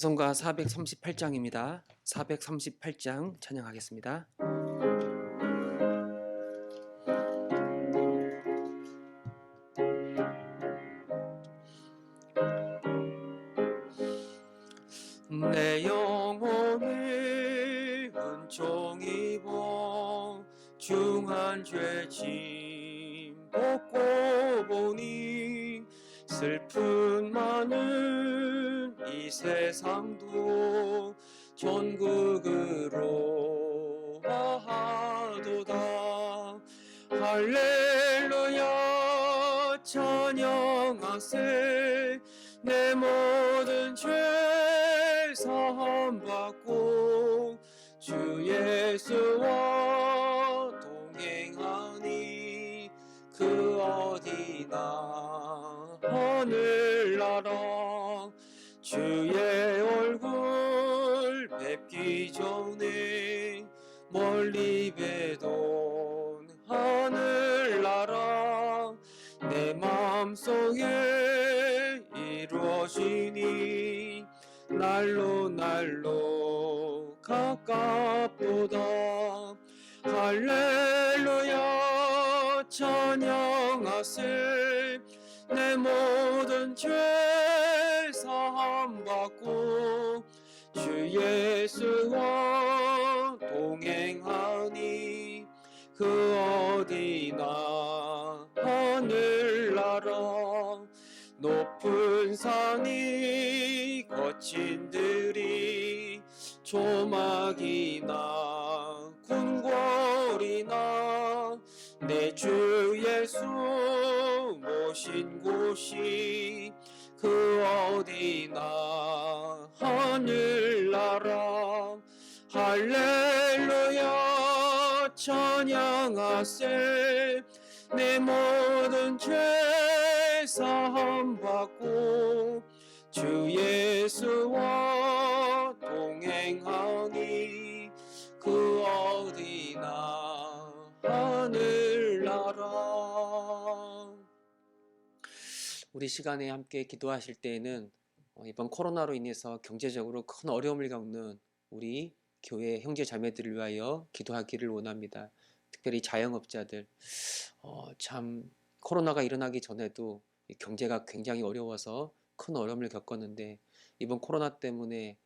찬송가 438장입니다. 438장 찬양하겠습니다. 내 영혼을 은총이 보중한 죄짐 벗고 보니 슬픈 많은 이 세상도 전국으로 하도다. 할렐루야 찬양하세. 내 모든 죄 사함 받고 주 예수와 동행하니 그 어디나 하늘나라. 주의 얼굴 뵙기 전에 멀리 뵈던 하늘나라 내 마음속에 이루어지니 날로 날로 가깝도다. 할렐루야 찬양하세. 내 모든 죄 사함 받고 주 예수와 동행하니 그 어디나 하늘나라. 높은 산이 거친 들이 조막이나 궁궐이나 내 주 예수 모신 곳이 그 어디나 하늘나라. 할렐루야 찬양하세. 내 모든 죄 사함 받고 주 예수와 동행하니 그 어디나 하늘나라. 우리 시간에 함께 기도하실 때에는 이번 코로나로 인해서 경제적으로 큰 어려움을 겪는 우리 교회 형제 자매들을 위하여 기도하기를 원합니다. 특별히 자영업자들 참 코로나가 일어나기 전에도 경제가 굉장히 어려워서 큰 어려움을 겪었는데 이번 코로나 때문에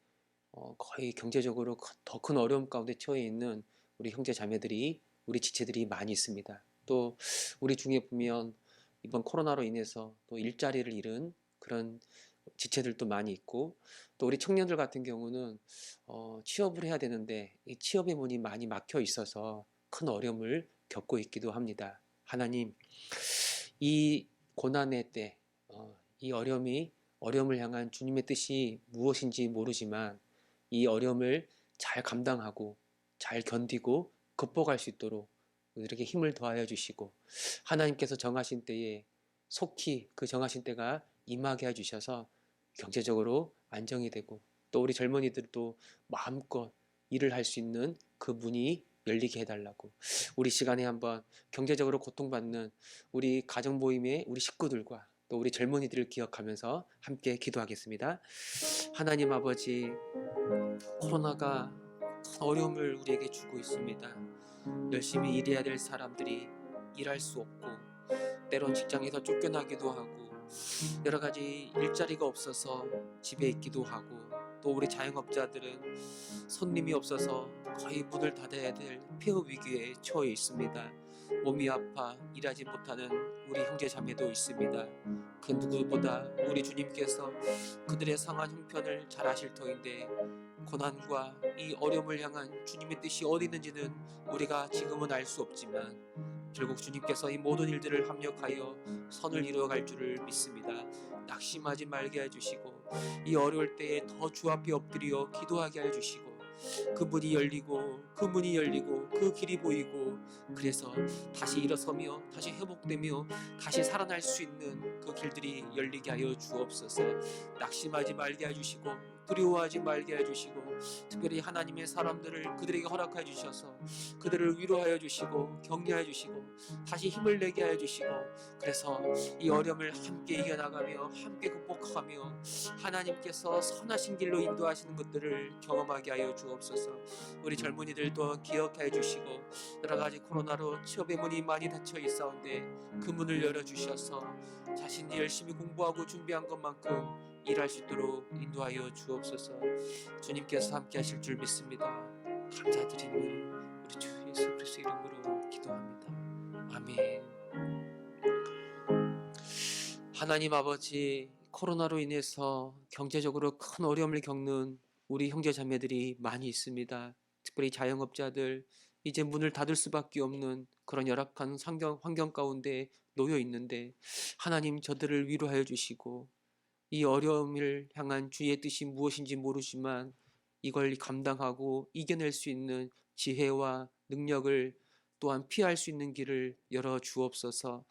거의 경제적으로 더 큰 어려움 가운데 처해 있는 우리 형제 자매들이 우리 지체들이 많이 있습니다. 또 우리 중에 보면 이번 코로나로 인해서 또 일자리를 잃은 그런 지체들도 많이 있고 또 우리 청년들 같은 경우는 취업을 해야 되는데 이 취업의 문이 많이 막혀 있어서 큰 어려움을 겪고 있기도 합니다. 하나님, 이 고난의 때, 이 어려움을 향한 주님의 뜻이 무엇인지 모르지만 이 어려움을 잘 감당하고 잘 견디고 극복할 수 있도록 우리에게 힘을 더하여 주시고 하나님께서 정하신 때에 속히 그 정하신 때가 임하게 해주셔서 경제적으로 안정이 되고 또 우리 젊은이들도 마음껏 일을 할 수 있는 그 문이 열리게 해달라고 우리 시간에 한번 경제적으로 고통받는 우리 가정 모임의 우리 식구들과 또 우리 젊은이들을 기억하면서 함께 기도하겠습니다. 하나님 아버지, 코로나가 큰 어려움을 우리에게 주고 있습니다. 열심히 일해야 될 사람들이 일할 수 없고, 때론 직장에서 쫓겨나기도 하고, 여러 가지 일자리가 없어서 집에 있기도 하고, 또 우리 자영업자들은 손님이 없어서 거의 문을 닫아야 될 폐업 위기에 처해 있습니다. 몸이 아파 일하지 못하는 우리 형제 자매도 있습니다. 그 누구보다 우리 주님께서 그들의 상한 형편을 잘 아실 터인데, 고난과 이 어려움을 향한 주님의 뜻이 어디 있는지는 우리가 지금은 알 수 없지만, 결국 주님께서 이 모든 일들을 합력하여 선을 이루어갈 줄을 믿습니다. 낙심하지 말게 해주시고, 이 어려울 때에 더 주 앞에 엎드려 기도하게 해주시고, 그 문이 열리고 그 길이 보이고, 그래서 다시 일어서며 다시 회복되며 다시 살아날 수 있는 그 길들이 열리게 하여 주옵소서. 낙심하지 말게 해주시고, 두려워하지 말게 해주시고, 특별히 하나님의 사람들을 그들에게 허락해 주셔서 그들을 위로하여 주시고 격려해 주시고 다시 힘을 내게 하여 주시고, 그래서 이 어려움을 함께 이겨나가며 함께 극복하며 하나님께서 선하신 길로 인도하시는 것들을 경험하게 하여 주옵소서. 우리 젊은이들도 기억해 주시고, 여러가지 코로나로 취업의 문이 많이 닫혀 있사온데 그 문을 열어주셔서 자신이 열심히 공부하고 준비한 것만큼 일할 수 있도록 인도하여 주옵소서. 주님께서 함께 하실 줄 믿습니다. 감사드리며 우리 주 예수 그리스도 이름으로 기도합니다. 아멘. 하나님 아버지, 코로나로 인해서 경제적으로 큰 어려움을 겪는 우리 형제 자매들이 많이 있습니다. 특별히 자영업자들, 이제 문을 닫을 수밖에 없는 그런 열악한 환경 가운데 놓여 있는데, 하나님 저들을 위로하여 주시고, 이 어려움을 향한 주의 뜻이 무엇인지 모르지만 이걸 감당하고 이겨낼 수 있는 지혜와 능력을, 또한 피할 수 있는 길을 열어 주옵소서.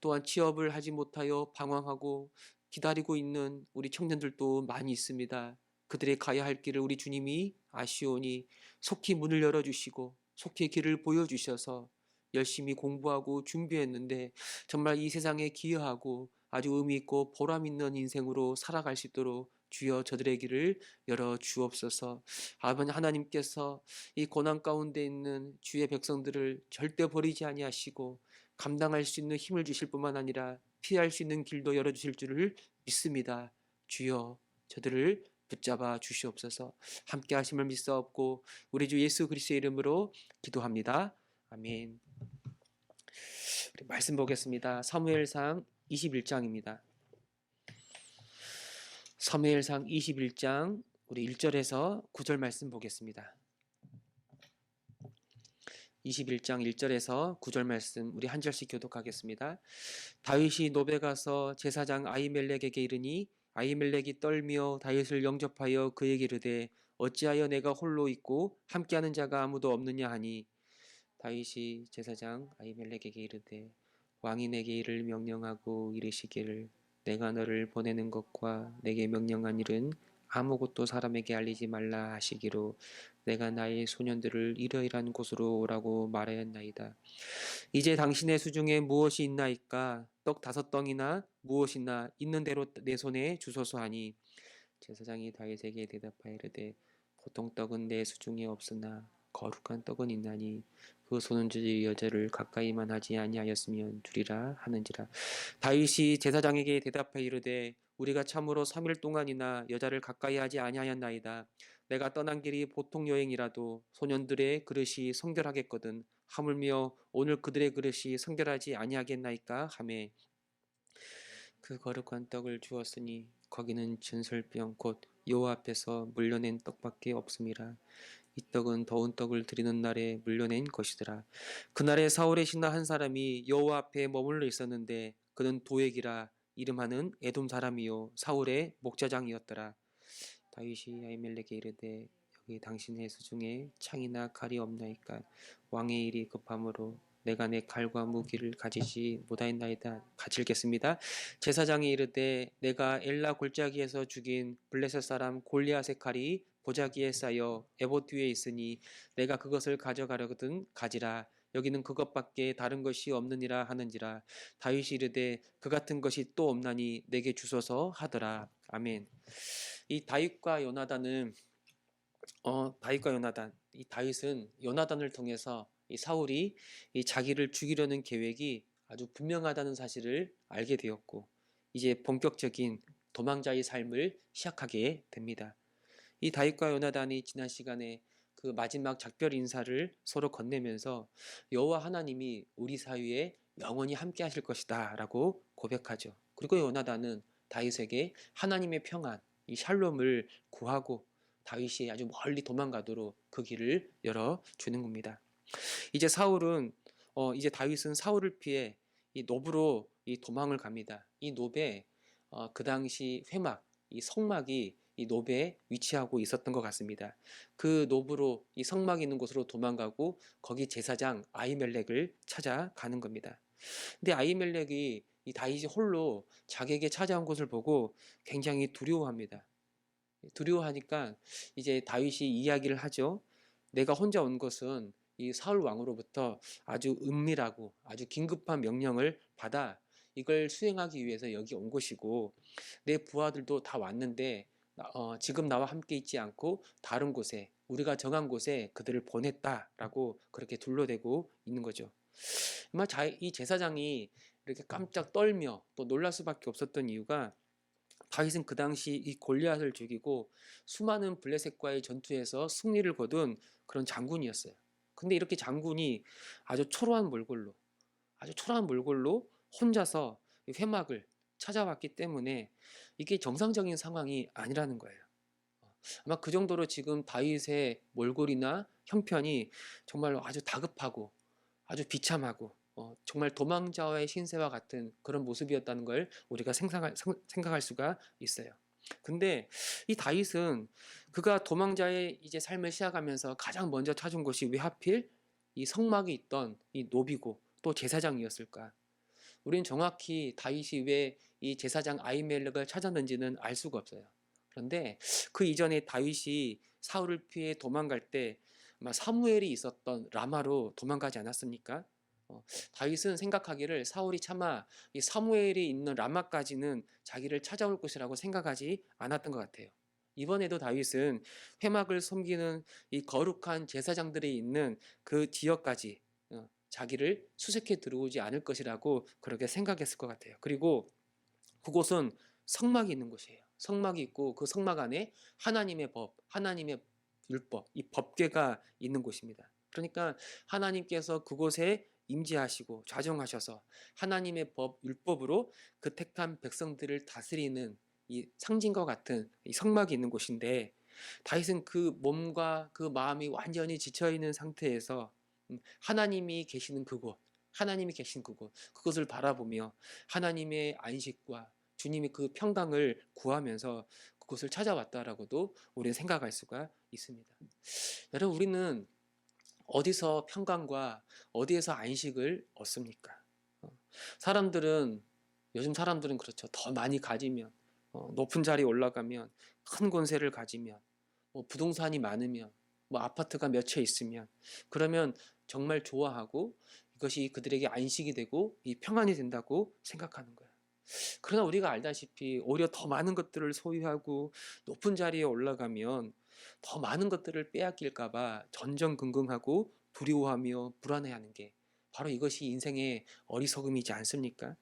또한 취업을 하지 못하여 방황하고 기다리고 있는 우리 청년들도 많이 있습니다. 그들의 가야 할 길을 우리 주님이 아시오니 속히 문을 열어주시고 속히 길을 보여주셔서 열심히 공부하고 준비했는데 정말 이 세상에 기여하고 아주 의미 있고 보람 있는 인생으로 살아갈 수 있도록 주여 저들의 길을 열어 주옵소서. 아버지 하나님께서 이 고난 가운데 있는 주의 백성들을 절대 버리지 아니하시고 감당할 수 있는 힘을 주실 뿐만 아니라 피할 수 있는 길도 열어 주실 줄을 믿습니다. 주여 저들을 붙잡아 주시옵소서. 함께 하심을 믿사옵고 우리 주 예수 그리스도의 이름으로 기도합니다. 아멘. 우리 말씀 보겠습니다. 사무엘상 21장입니다. 사무엘상 21장 우리 1절에서 9절 말씀 보겠습니다. 21장 1절에서 9절 말씀 우리 한 절씩 교독하겠습니다. 다윗이 노베 가서 제사장 아히멜렉에게 이르니 아히멜렉이 떨며 다윗을 영접하여 그에게 이르되 어찌하여 내가 홀로 있고 함께하는 자가 아무도 없느냐 하니, 다윗이 제사장 아히멜렉에게 이르되 왕이 내게 이를 명령하고 이르시기를 내가 너를 보내는 것과 내게 명령한 일은 아무것도 사람에게 알리지 말라 하시기로 내가 나의 소년들을 이러이러한 곳으로 오라고 말하였나이다. 이제 당신의 수중에 무엇이 있나이까? 떡 5덩이나 무엇이나 있는 대로 내 손에 주소서 하니, 제사장이 다윗에게 대답하여 이르되 보통 떡은 내 수중에 없으나 거룩한 떡은 있나니 그 소년들이 여자를 가까이만 하지 아니하였으면 주리라 하는지라. 다윗이 제사장에게 대답하여 이르되 우리가 참으로 3일 동안이나 여자를 가까이 하지 아니하였나이다. 내가 떠난 길이 보통 여행이라도 소년들의 그릇이 성결하겠거든 하물며 오늘 그들의 그릇이 성결하지 아니하겠나이까 하매, 그 거룩한 떡을 주었으니 거기는 진설병 곧 여호와 앞에서 물려낸 떡밖에 없음이라. 이 떡은 더운 떡을 드리는 날에 물려낸 것이더라. 그날에 사울의 신하 한 사람이 여호와 앞에 머물러 있었는데 그는 도액이라 이름하는 에돔 사람이요 사울의 목자장이었더라. 다윗이 아히멜렉에게 이르되 여기 당신의 수중에 창이나 칼이 없나이까? 왕의 일이 급함으로 내가 내 칼과 무기를 가지지 못하였나이다. 같이 읽겠습니다. 제사장이 이르되 내가 엘라 골짜기에서 죽인 블레셋 사람 골리앗의 칼이 보자기에 쌓여 에봇 뒤에 있으니 내가 그것을 가져가려거든 가지라. 여기는 그것밖에 다른 것이 없느니라 하는지라. 다윗이 이르되 그 같은 것이 또 없나니 내게 주소서 하더라. 아멘. 이 다윗과 요나단, 이 다윗은 요나단을 통해서 이 사울이 이 자기를 죽이려는 계획이 아주 분명하다는 사실을 알게 되었고, 이제 본격적인 도망자의 삶을 시작하게 됩니다. 이 다윗과 요나단이 지난 시간에 그 마지막 작별 인사를 서로 건네면서 여호와 하나님이 우리 사이에 영원히 함께 하실 것이다 라고 고백하죠. 그리고 요나단은 다윗에게 하나님의 평안, 이 샬롬을 구하고 다윗이 아주 멀리 도망가도록 그 길을 열어주는 겁니다. 이제 다윗은 사울을 피해 이 노브로 이 도망을 갑니다. 이 노베 그 당시 회막, 이 성막이 이 노베에 위치하고 있었던 것 같습니다. 그 노브로 이 성막이 있는 곳으로 도망가고 거기 제사장 아히멜렉을 찾아가는 겁니다. 근데 아히멜렉이 이 다윗이 홀로 자기에게 찾아온 것을 보고 굉장히 두려워합니다. 두려워하니까 이제 다윗이 이야기를 하죠. 내가 혼자 온 것은 이 사울 왕으로부터 아주 은밀하고 아주 긴급한 명령을 받아 이걸 수행하기 위해서 여기 온 것이고, 내 부하들도 다 왔는데 지금 나와 함께 있지 않고 다른 곳에, 우리가 정한 곳에 그들을 보냈다라고 그렇게 둘러대고 있는 거죠. 아마 이 제사장이 이렇게 깜짝 떨며 또 놀랄 수밖에 없었던 이유가, 다윗은 그 당시 이 골리앗을 죽이고 수많은 블레셋과의 전투에서 승리를 거둔 그런 장군이었어요. 근데 이렇게 장군이 아주 초라한 몰골로 혼자서 회막을 찾아왔기 때문에 이게 정상적인 상황이 아니라는 거예요. 아마 그 정도로 지금 다윗의 몰골이나 형편이 정말 아주 다급하고 아주 비참하고 정말 도망자의 신세와 같은 그런 모습이었다는 걸 우리가 생각할 수가 있어요. 근데 이 다윗은 그가 도망자의 이제 삶을 시작하면서 가장 먼저 찾은 곳이 왜 하필 이 성막이 있던 이 노비고 또 제사장이었을까? 우리는 정확히 다윗이 왜 이 제사장 아히멜렉을 찾았는지는 알 수가 없어요. 그런데 그 이전에 다윗이 사울을 피해 도망갈 때 아마 사무엘이 있었던 라마로 도망가지 않았습니까? 다윗은 생각하기를 사울이 차마 이 사무엘이 있는 라마까지는 자기를 찾아올 것이라고 생각하지 않았던 것 같아요. 이번에도 다윗은 회막을 섬기는 이 거룩한 제사장들이 있는 그 지역까지 자기를 수색해 들어오지 않을 것이라고 그렇게 생각했을 것 같아요. 그리고 그곳은 성막이 있는 곳이에요. 성막이 있고 그 성막 안에 하나님의 법, 하나님의 율법, 이 법궤가 있는 곳입니다. 그러니까 하나님께서 그곳에 임재하시고 좌정하셔서 하나님의 법, 율법으로 그 택한 백성들을 다스리는 이 상징과 같은 이 성막이 있는 곳인데, 다윗은 그 몸과 그 마음이 완전히 지쳐 있는 상태에서 하나님이 계신 그곳, 그것을 바라보며 하나님의 안식과 주님의 그 평강을 구하면서 그곳을 찾아왔다라고도 우리는 생각할 수가 있습니다. 여러분, 우리는 어디서 평강과 어디에서 안식을 얻습니까? 요즘 사람들은 그렇죠. 더 많이 가지면, 높은 자리에 올라가면, 큰 권세를 가지면, 뭐 부동산이 많으면, 뭐 아파트가 몇 채 있으면, 그러면 정말 좋아하고 이것이 그들에게 안식이 되고 이 평안이 된다고 생각하는 거예요. 그러나 우리가 알다시피 오히려 더 많은 것들을 소유하고 높은 자리에 올라가면 더 많은 것들을 빼앗길까봐 전전긍긍하고 두려워하며 불안해하는 게 바로 이것이 인생의 어리석음이지 않습니까?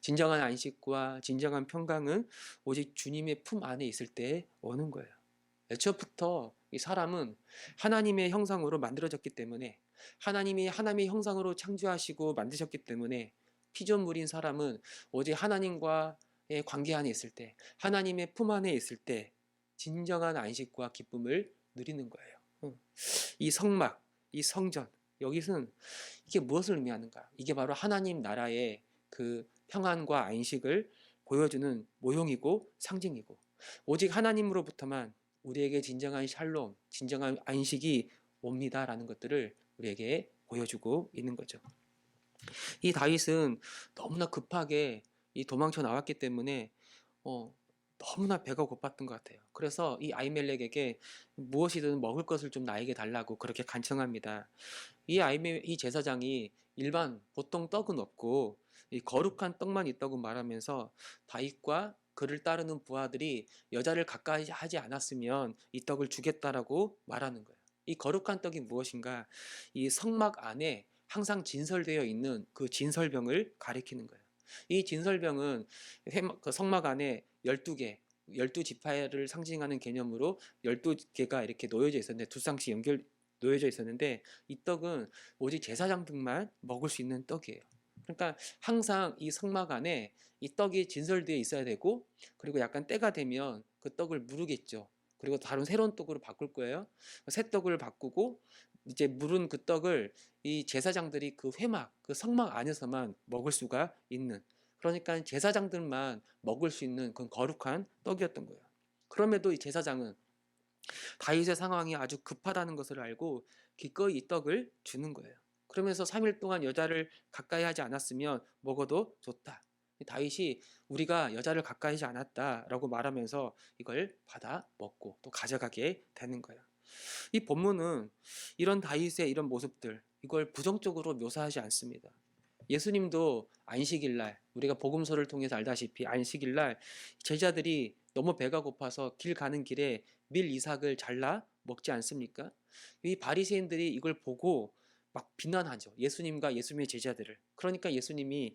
진정한 안식과 진정한 평강은 오직 주님의 품 안에 있을 때 오는 거예요. 애초부터 이 사람은 하나님의 형상으로 만들어졌기 때문에, 하나님의 형상으로 창조하시고 만드셨기 때문에 피조물인 사람은 오직 하나님과의 관계 안에 있을 때, 하나님의 품 안에 있을 때 진정한 안식과 기쁨을 누리는 거예요. 이 성막, 이 성전, 여기서는 이게 무엇을 의미하는가? 이게 바로 하나님 나라의 그 평안과 안식을 보여주는 모형이고 상징이고, 오직 하나님으로부터만 우리에게 진정한 샬롬, 진정한 안식이 옵니다라는 것들을 우리에게 보여주고 있는 거죠. 이 다윗은 너무나 급하게 이 도망쳐 나왔기 때문에 너무나 배가 고팠던 것 같아요. 그래서 이 아히멜렉에게 무엇이든 먹을 것을 좀 나에게 달라고 그렇게 간청합니다. 이 제사장이 일반 보통 떡은 없고 이 거룩한 떡만 있다고 말하면서 다윗과 그를 따르는 부하들이 여자를 가까이 하지 않았으면 이 떡을 주겠다라고 말하는 거예요. 이 거룩한 떡이 무엇인가? 이 성막 안에 항상 진설되어 있는 그 진설병을 가리키는 거예요. 이 진설병은 그 성막 안에 12개, 12지파를 상징하는 개념으로 12개가 이렇게 놓여져 있었는데 두 쌍씩 놓여져 있었는데 이 떡은 오직 제사장들만 먹을 수 있는 떡이에요. 그러니까 항상 이 성막 안에 이 떡이 진설되어 있어야 되고 그리고 약간 때가 되면 그 떡을 무르겠죠. 그리고 다른 새로운 떡으로 바꿀 거예요. 새 떡을 바꾸고 이제 무른 그 떡을 이 제사장들이 그 회막, 그 성막 안에서만 먹을 수가 있는 그러니까 제사장들만 먹을 수 있는 그런 거룩한 떡이었던 거예요. 그럼에도 이 제사장은 다윗의 상황이 아주 급하다는 것을 알고 기꺼이 이 떡을 주는 거예요. 그러면서 3일 동안 여자를 가까이 하지 않았으면 먹어도 좋다. 다윗이 우리가 여자를 가까이 하지 않았다라고 말하면서 이걸 받아 먹고 또 가져가게 되는 거예요. 이 본문은 이런 다윗의 이런 모습들 이걸 부정적으로 묘사하지 않습니다. 예수님도 안식일날 우리가 복음서를 통해서 알다시피 안식일날 제자들이 너무 배가 고파서 길 가는 길에 밀 이삭을 잘라 먹지 않습니까? 이 바리새인들이 이걸 보고 막 비난하죠. 예수님과 예수님의 제자들을. 그러니까 예수님이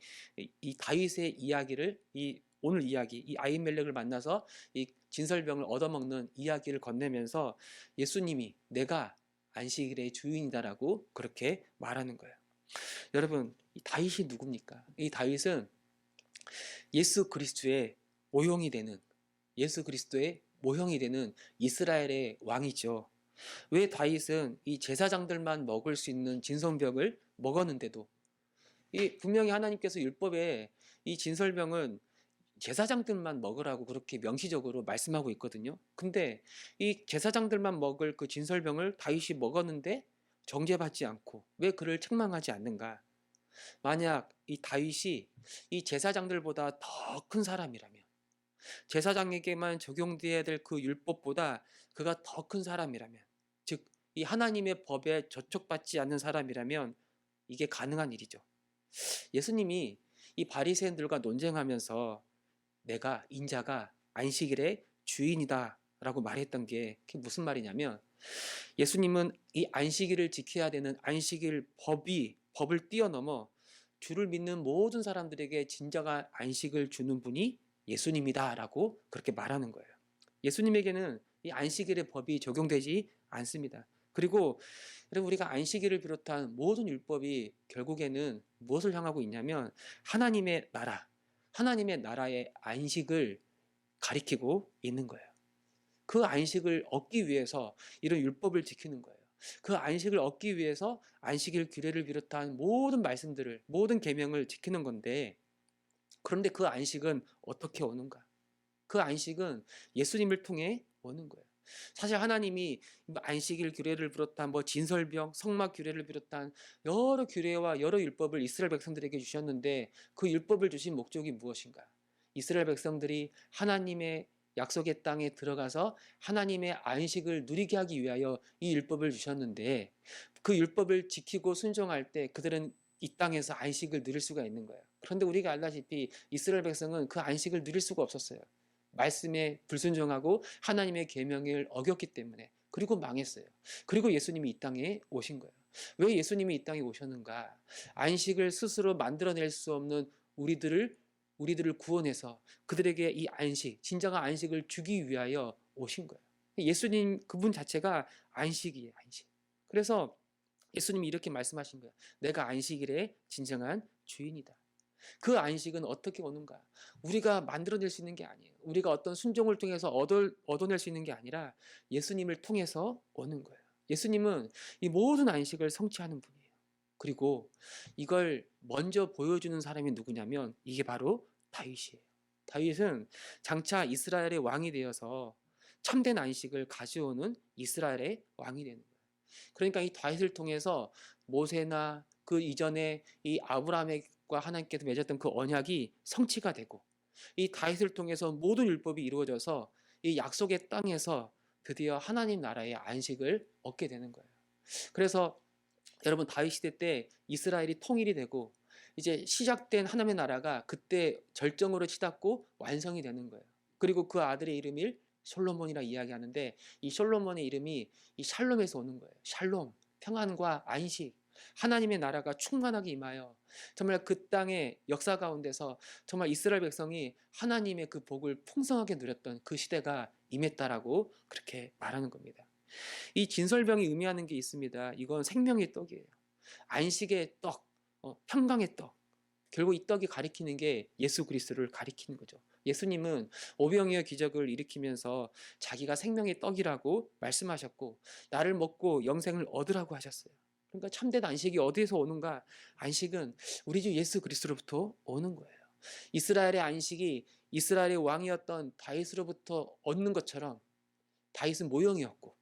이 다윗의 이야기를 이 오늘 이야기 이 아히멜렉을 만나서 이 진설병을 얻어먹는 이야기를 건네면서 예수님이 내가 안식일의 주인이다라고 그렇게 말하는 거예요. 여러분, 이 다윗이 누굽니까? 이 다윗은 예수 그리스도의 모형이 되는 예수 그리스도의 모형이 되는 이스라엘의 왕이죠. 왜 다윗은 이 제사장들만 먹을 수 있는 진설병을 먹었는데도 이 분명히 하나님께서 율법에 이 진설병은 제사장들만 먹으라고 그렇게 명시적으로 말씀하고 있거든요. 근데 이 제사장들만 먹을 그 진설병을 다윗이 먹었는데 정죄받지 않고 왜 그를 책망하지 않는가? 만약 이 다윗이 이 제사장들보다 더 큰 사람이라면 제사장에게만 적용돼야 될 그 율법보다 그가 더 큰 사람이라면 즉 이 하나님의 법에 저촉받지 않는 사람이라면 이게 가능한 일이죠. 예수님이 이 바리새인들과 논쟁하면서 내가 인자가 안식일의 주인이다 라고 말했던 게 그게 무슨 말이냐면 예수님은 이 안식일을 지켜야 되는 안식일 법을 뛰어넘어 주를 믿는 모든 사람들에게 진정한 안식을 주는 분이 예수님이다 라고 그렇게 말하는 거예요. 예수님에게는 이 안식일의 법이 적용되지 않습니다. 그리고 우리가 안식일을 비롯한 모든 율법이 결국에는 무엇을 향하고 있냐면 하나님의 나라, 하나님의 나라의 안식을 가리키고 있는 거예요. 그 안식을 얻기 위해서 이런 율법을 지키는 거예요. 그 안식을 얻기 위해서 안식일 규례를 비롯한 모든 말씀들을 모든 계명을 지키는 건데 그런데 그 안식은 어떻게 오는가? 그 안식은 예수님을 통해 오는 거예요. 사실 하나님이 안식일 규례를 비롯한 진설병, 성막 규례를 비롯한 여러 규례와 여러 율법을 이스라엘 백성들에게 주셨는데 그 율법을 주신 목적이 무엇인가? 이스라엘 백성들이 하나님의 약속의 땅에 들어가서 하나님의 안식을 누리게 하기 위하여 이 율법을 주셨는데 그 율법을 지키고 순종할 때 그들은 이 땅에서 안식을 누릴 수가 있는 거예요. 그런데 우리가 알다시피 이스라엘 백성은 그 안식을 누릴 수가 없었어요. 말씀에 불순종하고 하나님의 계명을 어겼기 때문에 그리고 망했어요. 그리고 예수님이 이 땅에 오신 거예요. 왜 예수님이 이 땅에 오셨는가? 안식을 스스로 만들어낼 수 없는 우리들을 구원해서 그들에게 이 안식, 진정한 안식을 주기 위하여 오신 거예요. 예수님 그분 자체가 안식이에요, 안식. 그래서 예수님이 이렇게 말씀하신 거예요. 내가 안식일의 진정한 주인이다. 그 안식은 어떻게 오는가? 우리가 만들어낼 수 있는 게 아니에요. 우리가 어떤 순종을 통해서 얻어낼 수 있는 게 아니라 예수님을 통해서 오는 거예요. 예수님은 이 모든 안식을 성취하는 분이에요. 그리고 이걸 먼저 보여주는 사람이 누구냐면 이게 바로 다윗이에요. 다윗은 장차 이스라엘의 왕이 되어서 참된 안식을 가져오는 이스라엘의 왕이 되는 거예요. 그러니까 이 다윗을 통해서 모세나 그 이전에 이 아브라함과 하나님께서 맺었던 그 언약이 성취가 되고 이 다윗을 통해서 모든 율법이 이루어져서 이 약속의 땅에서 드디어 하나님 나라의 안식을 얻게 되는 거예요. 그래서 여러분 다윗 시대 때 이스라엘이 통일이 되고 이제 시작된 하나님의 나라가 그때 절정으로 치닫고 완성이 되는 거예요. 그리고 그 아들의 이름을 솔로몬이라 이야기하는데 이 솔로몬의 이름이 이 샬롬에서 오는 거예요. 샬롬, 평안과 안식, 하나님의 나라가 충만하게 임하여 정말 그 땅의 역사 가운데서 정말 이스라엘 백성이 하나님의 그 복을 풍성하게 누렸던 그 시대가 임했다라고 그렇게 말하는 겁니다. 이 진설병이 의미하는 게 있습니다. 이건 생명의 떡이에요. 안식의 떡, 평강의 떡. 결국 이 떡이 가리키는 게 예수 그리스도를 가리키는 거죠. 예수님은 오병이어 기적을 일으키면서 자기가 생명의 떡이라고 말씀하셨고 나를 먹고 영생을 얻으라고 하셨어요. 그러니까 참된 안식이 어디에서 오는가? 안식은 우리 주 예수 그리스도로부터 오는 거예요. 이스라엘의 안식이 이스라엘의 왕이었던 다윗으로부터 얻는 것처럼 다윗은 모형이었고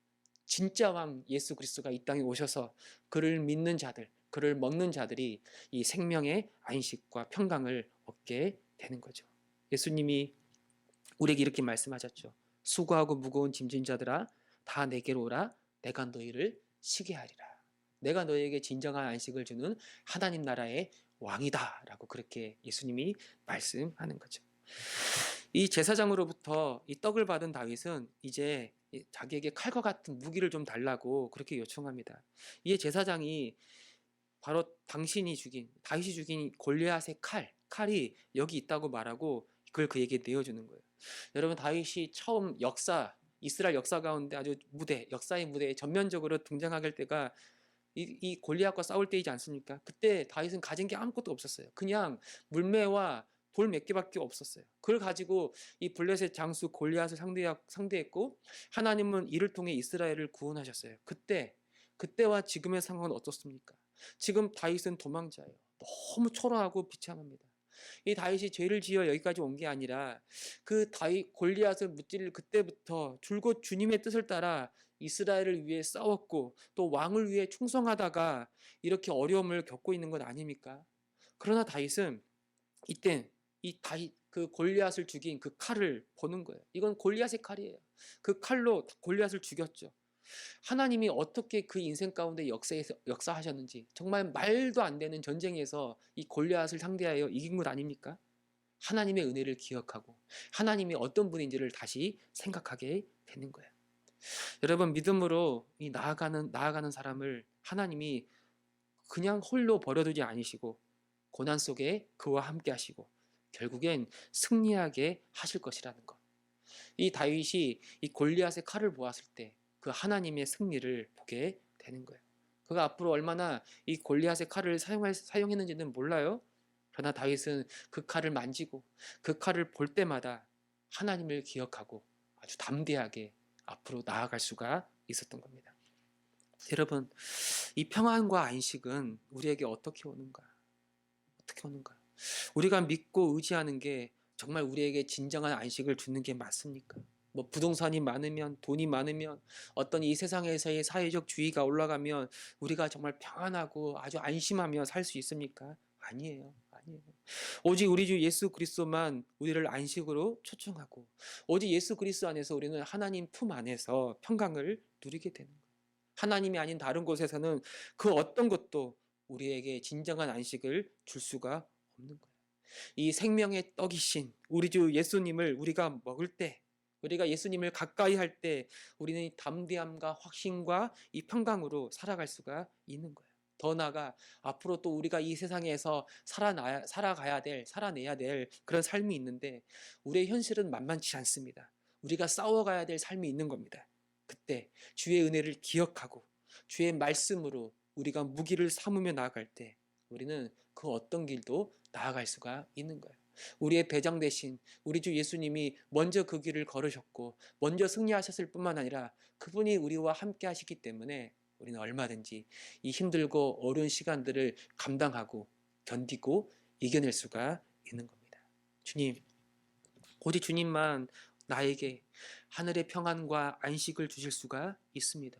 진짜 왕 예수 그리스도가 이 땅에 오셔서 그를 믿는 자들, 그를 먹는 자들이 이 생명의 안식과 평강을 얻게 되는 거죠. 예수님이 우리에게 이렇게 말씀하셨죠. 수고하고 무거운 짐진 자들아 다 내게로 오라 내가 너희를 쉬게 하리라. 내가 너희에게 진정한 안식을 주는 하나님 나라의 왕이다 라고 그렇게 예수님이 말씀하는 거죠. 이 제사장으로부터 이 떡을 받은 다윗은 이제 자기에게 칼과 같은 무기를 좀 달라고 그렇게 요청합니다. 이에 제사장이 바로 당신이 죽인 다윗이 죽인 골리앗의 칼이 여기 있다고 말하고 그걸 그에게 내어주는 거예요. 여러분 다윗이 처음 이스라엘 역사 가운데 아주 역사의 무대에 전면적으로 등장할 때가 이 골리앗과 싸울 때이지 않습니까? 그때 다윗은 가진 게 아무것도 없었어요. 그냥 물매와 돌 몇 개밖에 없었어요. 그걸 가지고 이 블레셋 장수 골리앗을 상대했고 하나님은 이를 통해 이스라엘을 구원하셨어요. 그때와 지금의 상황은 어떻습니까? 지금 다윗은 도망자예요. 너무 초라하고 비참합니다. 이 다윗이 죄를 지어 여기까지 온 게 아니라 그 다윗 골리앗을 무찌를 그때부터 줄곧 주님의 뜻을 따라 이스라엘을 위해 싸웠고 또 왕을 위해 충성하다가 이렇게 어려움을 겪고 있는 것 아닙니까? 그러나 다윗은 이때 이 다윗 그 골리앗을 죽인 그 칼을 보는 거예요. 이건 골리앗의 칼이에요. 그 칼로 골리앗을 죽였죠. 하나님이 어떻게 그 인생 가운데 역사하셨는지 정말 말도 안 되는 전쟁에서 이 골리앗을 상대하여 이긴 것 아닙니까? 하나님의 은혜를 기억하고 하나님이 어떤 분인지를 다시 생각하게 되는 거예요. 여러분 믿음으로 이 나아가는 사람을 하나님이 그냥 홀로 버려두지 않으시고 고난 속에 그와 함께 하시고 결국엔 승리하게 하실 것이라는 것. 이 다윗이 이 골리앗의 칼을 보았을 때 그 하나님의 승리를 보게 되는 거예요. 그가 앞으로 얼마나 이 골리앗의 칼을 사용했는지는 몰라요. 그러나 다윗은 그 칼을 만지고 그 칼을 볼 때마다 하나님을 기억하고 아주 담대하게 앞으로 나아갈 수가 있었던 겁니다. 여러분, 이 평안과 안식은 우리에게 어떻게 오는가? 어떻게 오는가? 우리가 믿고 의지하는 게 정말 우리에게 진정한 안식을 주는 게 맞습니까? 뭐 부동산이 많으면 돈이 많으면 어떤 이 세상에서의 사회적 주의가 올라가면 우리가 정말 평안하고 아주 안심하며 살 수 있습니까? 아니에요. 아니에요. 오직 우리 주 예수 그리스도만 우리를 안식으로 초청하고 오직 예수 그리스도 안에서 우리는 하나님 품 안에서 평강을 누리게 되는 거예요. 하나님이 아닌 다른 곳에서는 그 어떤 것도 우리에게 진정한 안식을 줄 수가 없는 거예요. 이 생명의 떡이신 우리 주 예수님을 우리가 먹을 때 우리가 예수님을 가까이 할 때 우리는 이 담대함과 확신과 이 평강으로 살아갈 수가 있는 거예요. 더 나아가 앞으로 또 우리가 이 세상에서 살아내야 될 그런 삶이 있는데 우리의 현실은 만만치 않습니다. 우리가 싸워가야 될 삶이 있는 겁니다. 그때 주의 은혜를 기억하고 주의 말씀으로 우리가 무기를 삼으며 나아갈 때 우리는 그 어떤 길도 나아갈 수가 있는 거예요. 우리의 대장 되신 우리 주 예수님이 먼저 그 길을 걸으셨고 먼저 승리하셨을 뿐만 아니라 그분이 우리와 함께 하시기 때문에 우리는 얼마든지 이 힘들고 어려운 시간들을 감당하고 견디고 이겨낼 수가 있는 겁니다. 주님, 오직 주님만 나에게 하늘의 평안과 안식을 주실 수가 있습니다.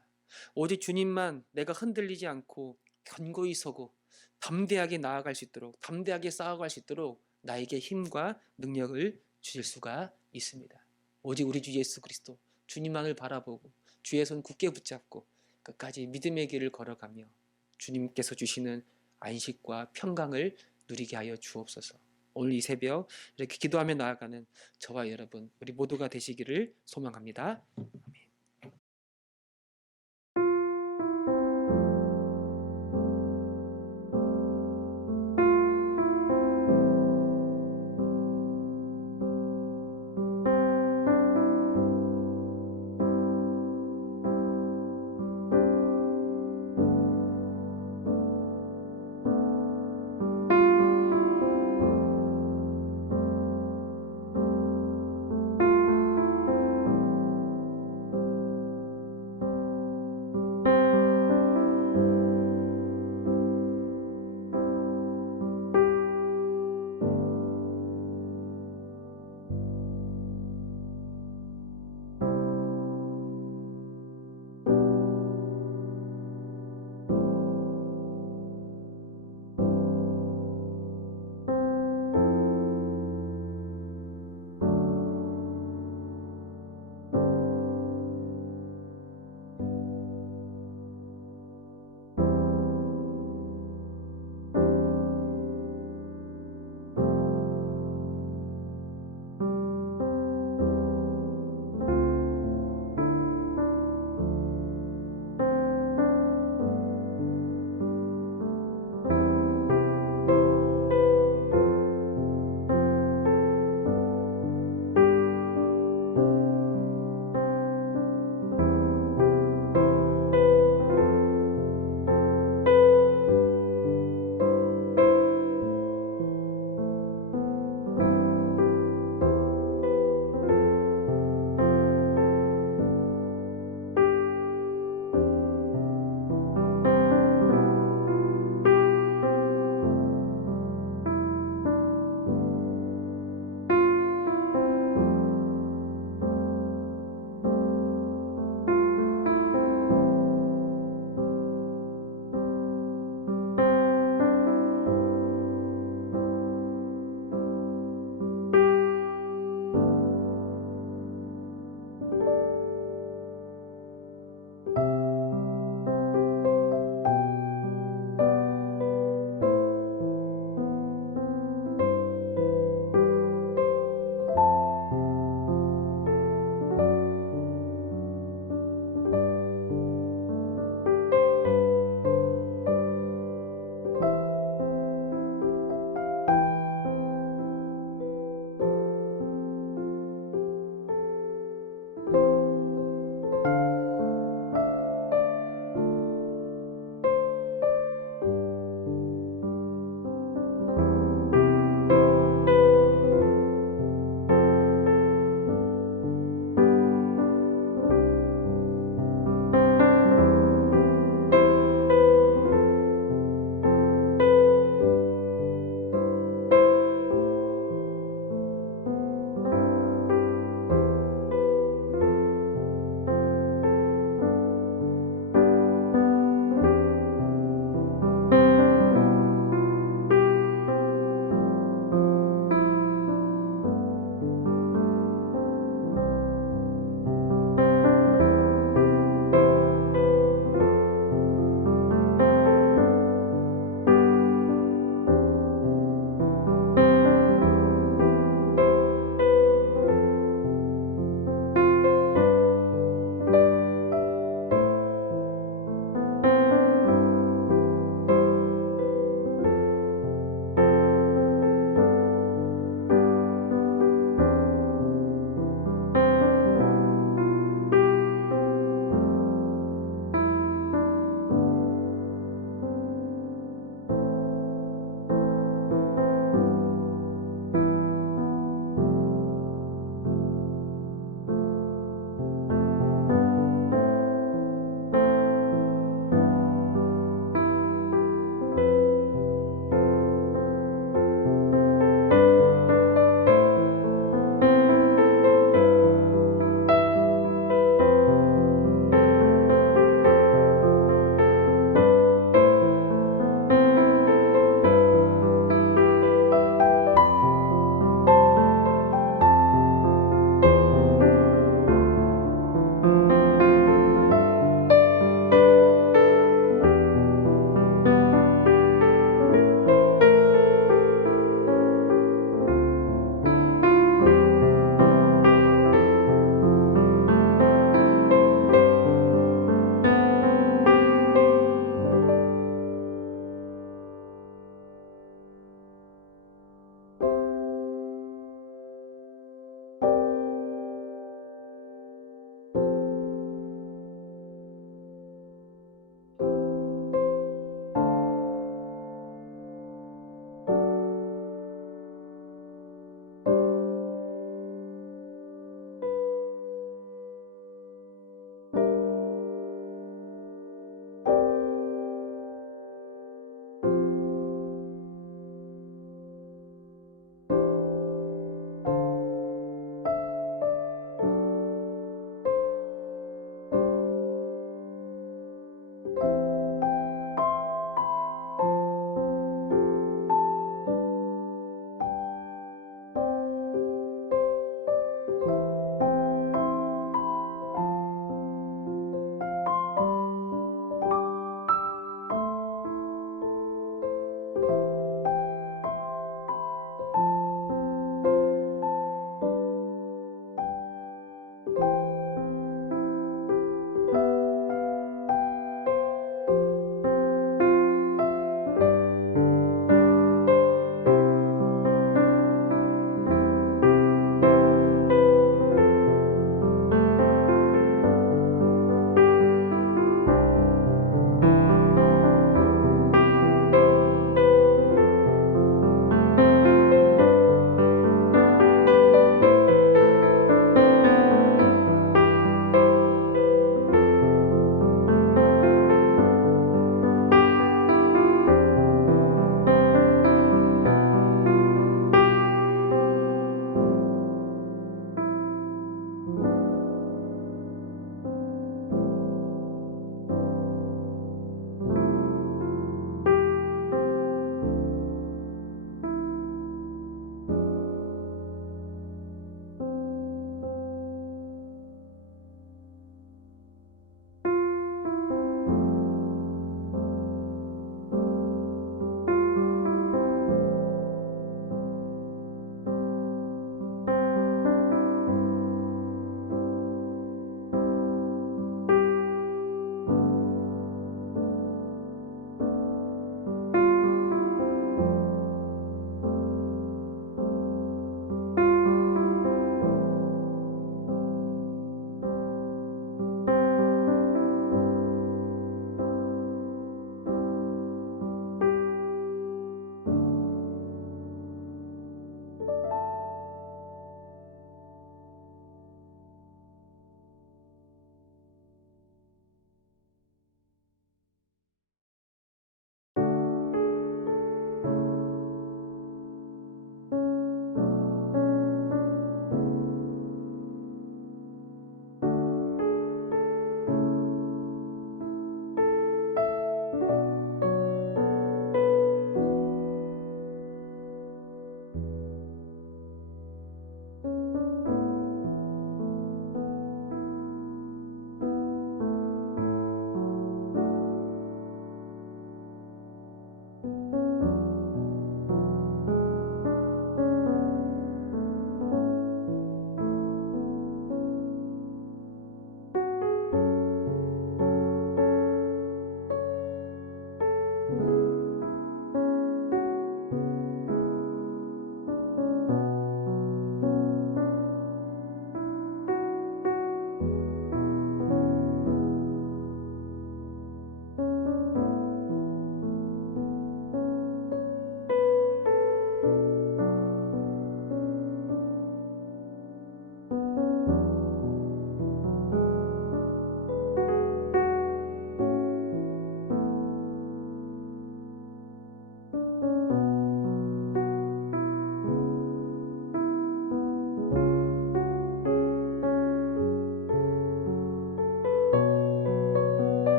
오직 주님만 내가 흔들리지 않고 견고히 서고 담대하게 나아갈 수 있도록 담대하게 쌓아갈 수 있도록 나에게 힘과 능력을 주실 수가 있습니다. 오직 우리 주 예수 그리스도 주님만을 바라보고 주의 손 굳게 붙잡고 끝까지 믿음의 길을 걸어가며 주님께서 주시는 안식과 평강을 누리게 하여 주옵소서. 오늘 이 새벽 이렇게 기도하며 나아가는 저와 여러분 우리 모두가 되시기를 소망합니다.